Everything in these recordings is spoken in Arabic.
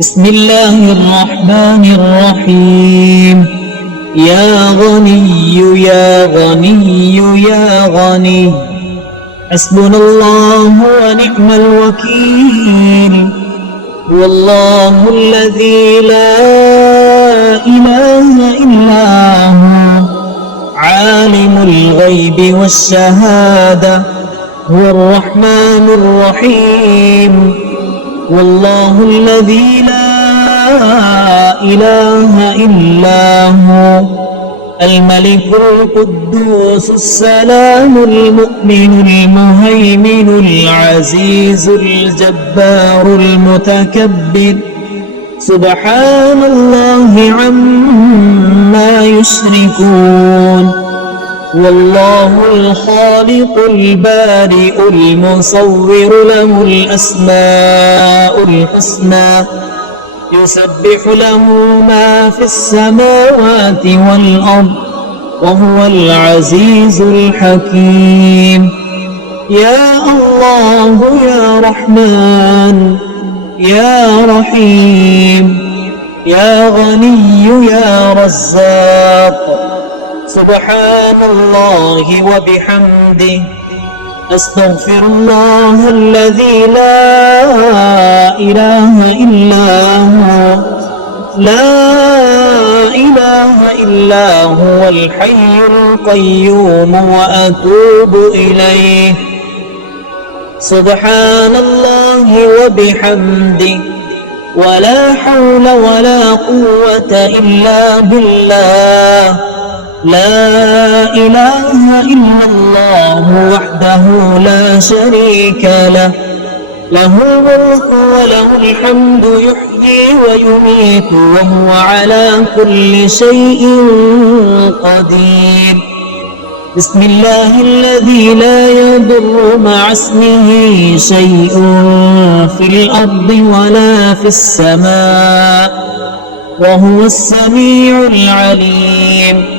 بسم الله الرحمن الرحيم. يا غني يا غني يا غني، حسبنا الله ونعم الوكيل. هو الله الذي لا إله إلا هو، عالم الغيب والشهادة، هو الرحمن الرحيم. والله الذي لا إله إلا هو، الملك القدوس السلام المؤمن المهيمن العزيز الجبار المتكبر، سبحان الله عما يشركون. والله الخالق البارئ المصور، له الأسماء الحسنى، يسبح له ما في السماوات والأرض، وهو العزيز الحكيم. يا الله يا رحمن يا رحيم، يا غني يا رزاق، سبحان الله وبحمده، أستغفر الله الذي لا إله إلا هو، لا إله إلا هو الحي القيوم، وأتوب إليه. سبحان الله وبحمده، ولا حول ولا قوة إلا بالله. لا إله إلا الله وحده لا شريك له، له الملك وله الحمد، يحيي ويميت وهو على كل شيء قدير. بسم الله الذي لا يضر مع اسمه شيء في الأرض ولا في السماء، وهو السميع العليم.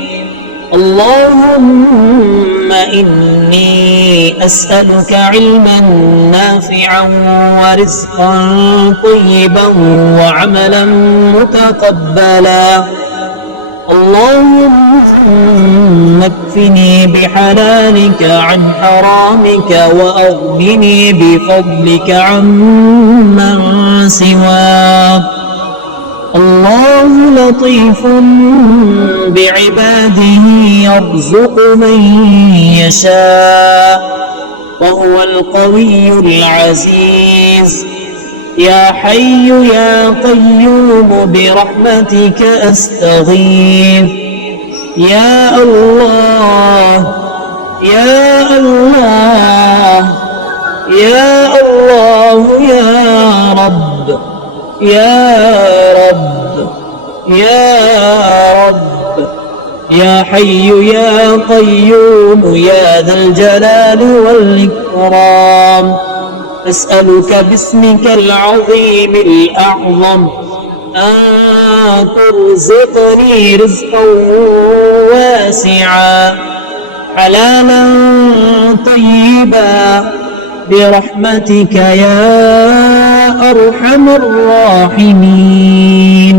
اللهم إني أسألك علما نافعا ورزقا طيبا وعملا متقبلا. اللهم اكفني بحلالك عن حرامك، وأغنني بفضلك عمن سواك. الله لطيف بعباده، يرزق من يشاء، وهو القوي العزيز. يا حي يا قيوم برحمتك أستغيث. يا الله يا الله يا الله يا رب يا رب يا رب، يا حي يا قيوم يا ذا الجلال والإكرام. أسألك باسمك العظيم الأعظم أن ترزقني رزقا واسعا، حلالا طيبا، برحمتك يا أرحم الراحمين.